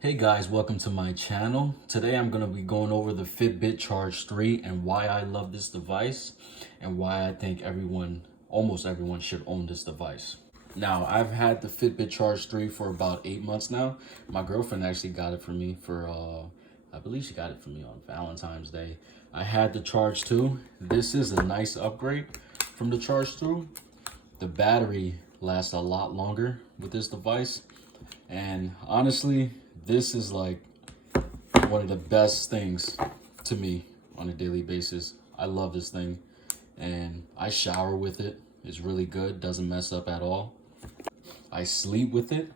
Hey guys, welcome to my channel. Today I'm going to be going over the Fitbit Charge 3 and why I love this device and why I think almost everyone should own this device. Now, I've had the Fitbit Charge 3 for about 8 months now. My girlfriend actually got it for me for, I believe she got it for me on Valentine's Day. I had the Charge 2. This is a nice upgrade from the Charge 2. The battery lasts a lot longer with this device. And honestly, this is like one of the best things to me on a daily basis. I love this thing and I shower with it. It's really good, doesn't mess up at all. I sleep with it.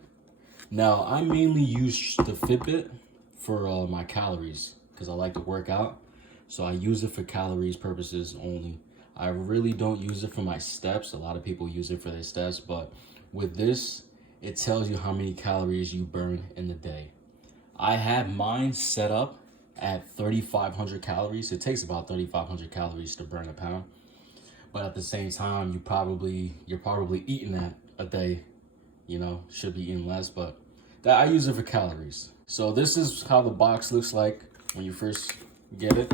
Now, I mainly use the Fitbit for my calories because I like to work out. So I use it for calories purposes only. I really don't use it for my steps. A lot of people use it for their steps, but with this, it tells you how many calories you burn in the day. I have mine set up at 3,500 calories. It takes about 3,500 calories to burn a pound. But at the same time, you're probably eating that a day. You know, should be eating less, but I use it for calories. So this is how the box looks like when you first get it.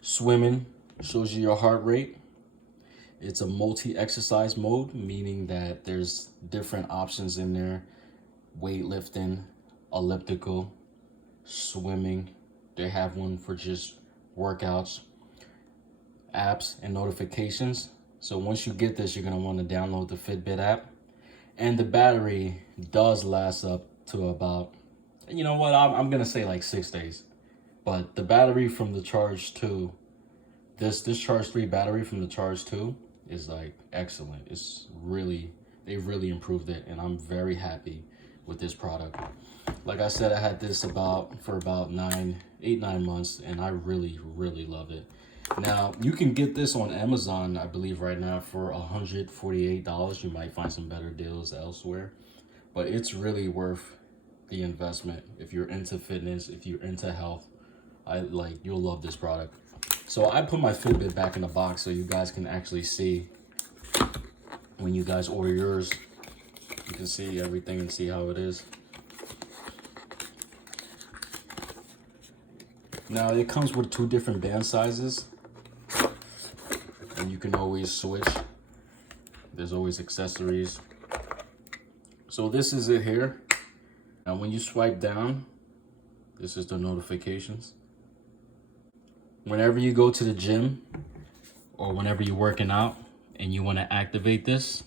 Swimming shows you your heart rate. It's a multi-exercise mode, meaning that there's different options in there. Weightlifting, elliptical, swimming. They have one for just workouts, apps, and notifications. So once you get this, you're gonna want to download the Fitbit app. And the battery does last up to about, you know what, I'm gonna say like 6 days. But the battery from the Charge 2, this Charge 3 battery from the Charge 2 is like excellent. They've really improved it, and I'm very happy with this product. Like I said, I had this for about 8-9 months, and I really love it. Now, you can get this on Amazon, I believe right now for $148. You might find some better deals elsewhere, but it's really worth the investment. If you're into fitness, if you're into health, you'll love this product. So I put my Fitbit back in the box so you guys can actually see when you guys order yours. You can see everything and see how it is. Now it comes with 2 different band sizes, and you can always switch. There's always accessories. So this is it here. Now when you swipe down, this is the notifications. Whenever you go to the gym or whenever you're working out and you want to activate this,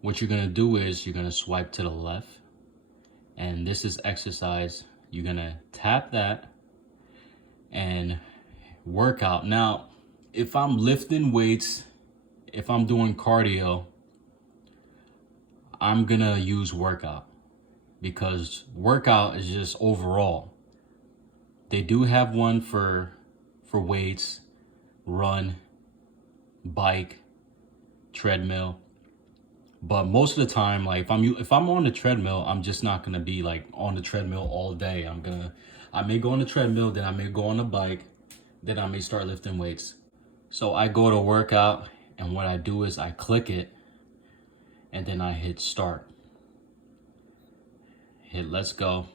what you're going to do is you're going to swipe to the left, and this is exercise. You're going to tap that and work out. Now, if I'm lifting weights, if I'm doing cardio, I'm going to use workout because workout is just overall. They do have one for weights, run, bike, treadmill. But most of the time, like if I'm on the treadmill, I'm just not gonna be like on the treadmill all day. I may go on the treadmill, then I may go on the bike, then I may start lifting weights. So I go to workout, and what I do is I click it, and then I hit start. Hit let's go,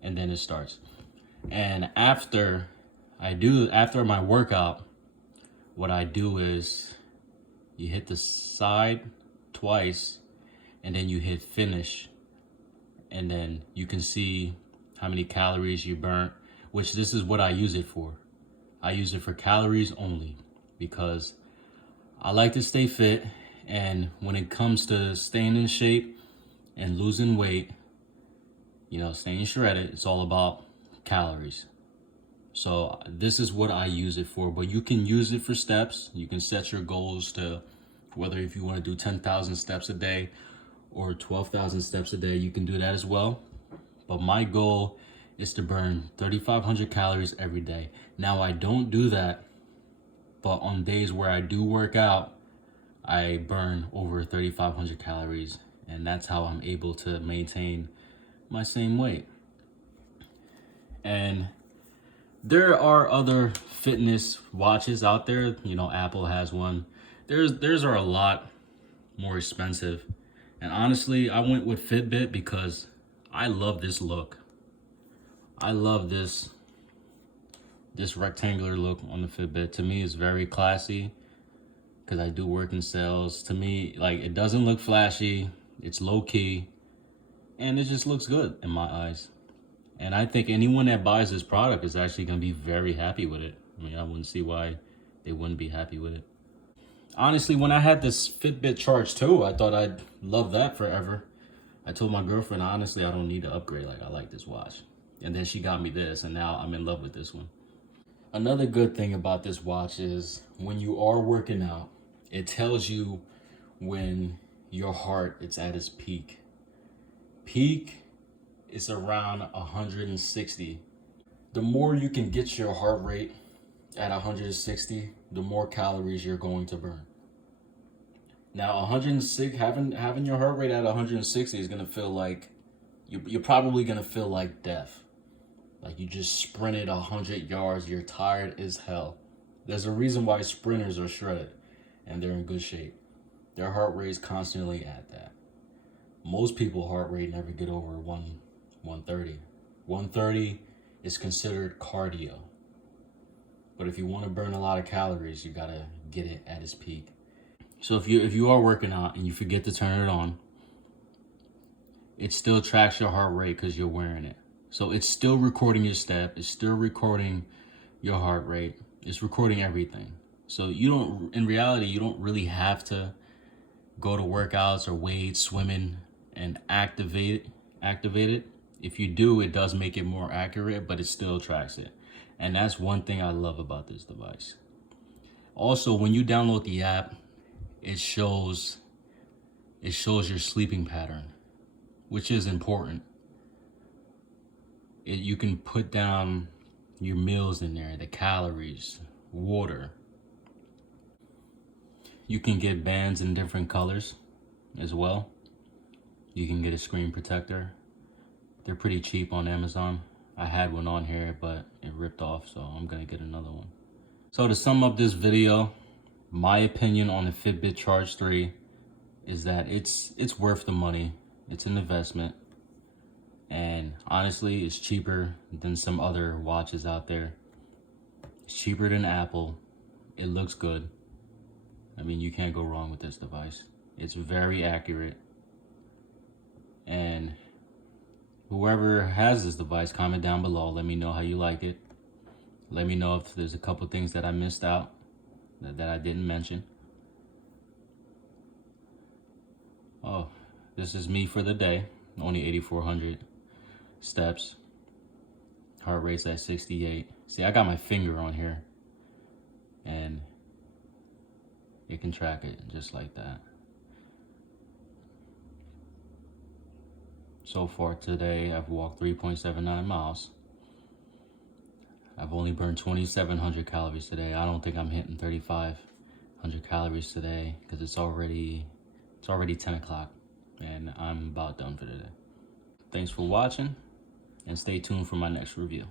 and then it starts. And after my workout, what I do is you hit the side twice, and then you hit finish, and then you can see how many calories you burnt, which this is what I use it for. I use it for calories only because I like to stay fit, and when it comes to staying in shape and losing weight, you know, staying shredded, it's all about calories. So this is what I use it for, but you can use it for steps. You can set your goals to whether if you want to do 10,000 steps a day or 12,000 steps a day, you can do that as well. But my goal is to burn 3,500 calories every day. Now I don't do that, but on days where I do work out, I burn over 3,500 calories, and that's how I'm able to maintain my same weight. And there are other fitness watches out there. You know, Apple has one. Theirs are a lot more expensive. And honestly, I went with Fitbit because I love this look. I love this rectangular look on the Fitbit. To me, it's very classy because I do work in sales. To me, like, it doesn't look flashy. It's low key, and it just looks good in my eyes. And I think anyone that buys this product is actually going to be very happy with it. I mean, I wouldn't see why they wouldn't be happy with it. Honestly, when I had this Fitbit Charge 2, I thought I'd love that forever. I told my girlfriend, honestly, I don't need to upgrade. Like, I like this watch. And then she got me this, and now I'm in love with this one. Another good thing about this watch is when you are working out, it tells you when your heart is at its peak. Peak is around 160. The more you can get your heart rate at 160, the more calories you're going to burn. Now, 106, having your heart rate at 160 is gonna feel like you're probably gonna feel like death. Like you just sprinted 100 yards, you're tired as hell. There's a reason why sprinters are shredded and they're in good shape. Their heart rate is constantly at that. Most people's heart rate never get over 130. 130 is considered cardio. But if you want to burn a lot of calories, you gotta get it at its peak. So if you are working out and you forget to turn it on, it still tracks your heart rate because you're wearing it. So it's still recording your step. It's still recording your heart rate. It's recording everything. So in reality, you don't really have to go to workouts or weights, swimming, and activate it. If you do, it does make it more accurate, but it still tracks it. And that's one thing I love about this device. Also, when you download the app, it shows your sleeping pattern, which is important. You can put down your meals in there, the calories, water. You can get bands in different colors as well. You can get a screen protector. They're pretty cheap on Amazon. I had one on here, but it ripped off, so I'm gonna get another one. So to sum up this video, my opinion on the Fitbit Charge 3 is that it's worth the money. It's an investment. And honestly, it's cheaper than some other watches out there. It's cheaper than Apple. It looks good. I mean, you can't go wrong with this device. It's very accurate. And whoever has this device, comment down below. Let me know how you like it. Let me know if there's a couple things that I missed out, that I didn't mention. Oh, this is me for the day. Only 8,400 steps. Heart rate's at 68. See, I got my finger on here, and it can track it just like that. So far today, I've walked 3.79 miles. I've only burned 2,700 calories today. I don't think I'm hitting 3,500 calories today because it's already 10 o'clock and I'm about done for today. Thanks for watching and stay tuned for my next review.